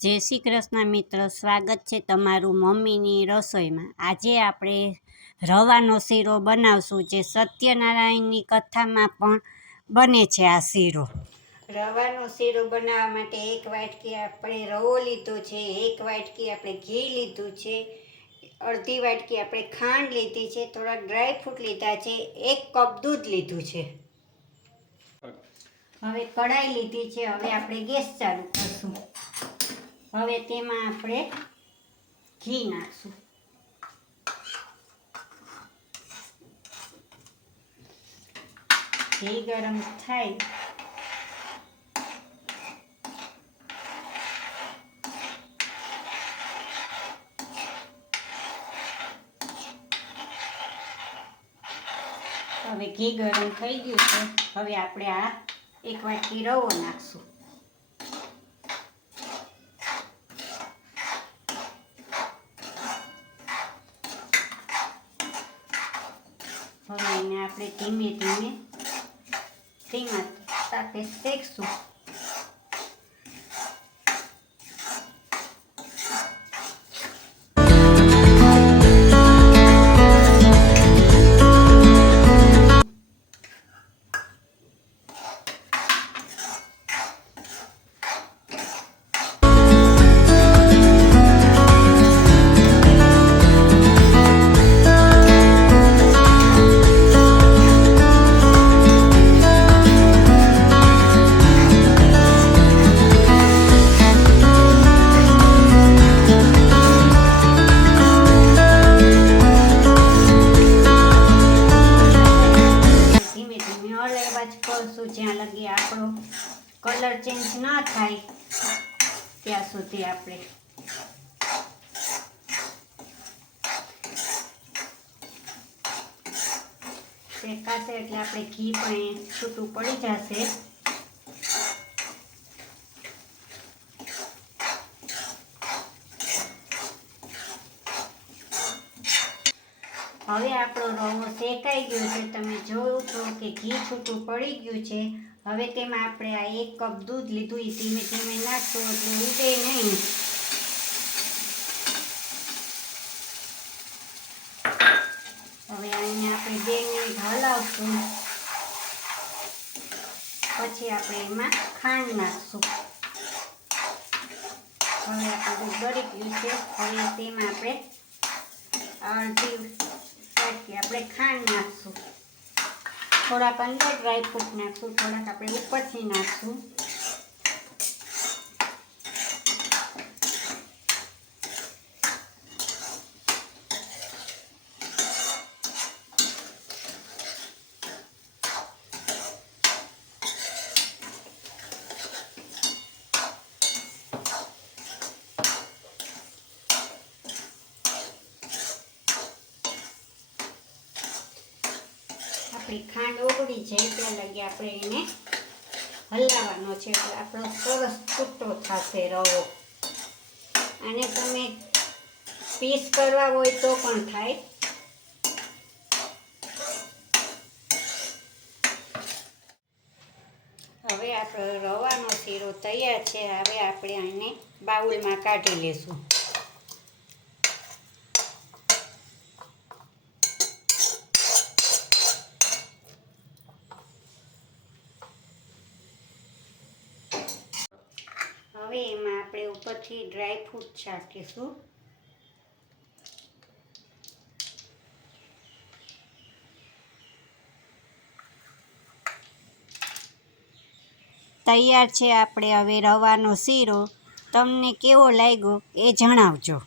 જય શ્રી કૃષ્ણ મિત્રો, સ્વાગત છે તમારું મમ્મીની રસોઈમાં। આજે આપણે રવાનો શીરો બનાવશું, જે સત્યનારાયણની કથામાં પણ બને છે આ શીરો। રવાનો શીરો બનાવવા માટે 1 વાટકી આપણે રવો લીધો છે, 1 વાટકી આપણે ઘી લીધું છે, અડધી વાટકી આપણે ખાંડ લીધી છે, થોડા ડ્રાયફ્રૂટ લીધા છે, 1 કપ દૂધ લીધું છે। હવે કઢાઈ લીધી છે, હવે આપણે ગેસ ચાલુ કરશું। હવે તેમાં આપણે ઘી નાખશું। ઘી ગરમ થાય હવે ઘી ગરમ થઈ ગયું છે। હવે આપણે આ 1 વાટકી રવો નાખશું। હવે એને આપણે ધીમે ધીમે ધીમા તાપે શેકશું। કરશું જ્યાં લગી આપણો કલર ચેન્જ ના થાય ત્યાં સુધી આપણે શેકાશે એટલે આપણે ઘી પણ છૂટું પડી જશે। હવે આપણો રવો શેકાઈ ગયો છે, તમે જોવો છો કે ઘી છૂટું પડી ગયું છે। હવે તેમાં આપણે આ 1 કપ દૂધ લીધું, એ ધીમે ધીમે નાખશું એટલે ઉડે નહીં। હવે અહીંયા આપણે 2 મિનિટ હલાવશું, પછી આપણે એમાં ખાંડ નાખશું। હવે આપણું દૂધ ગળી ગયું છે, હવે તેમાં આપણે અડધી આપણે ખાંડ નાખશું, થોડાક અંદર ડ્રાયફ્રૂટ નાખશું, થોડાક આપણે ઉપરથી નાખશું। આપણી ખાંડ ઓગળી જાય ત્યાં લગી આપણે એને હલાવવાનો છે, એટલે આપણો સરસ છૂટો થશે રવો। અને તમે પીસ કરવા હોય તો પણ થાય। હવે આપણો રવાનો શીરો તૈયાર છે। હવે આપણે આને બાઉલમાં કાઢી લેશું। હવે એમાં આપણે ઉપરથી ડ્રાયફ્રૂટ છાંટીશું। તૈયાર છે આપણે હવે રવાનો શીરો। તમને કેવો લાગ્યો એ જણાવજો।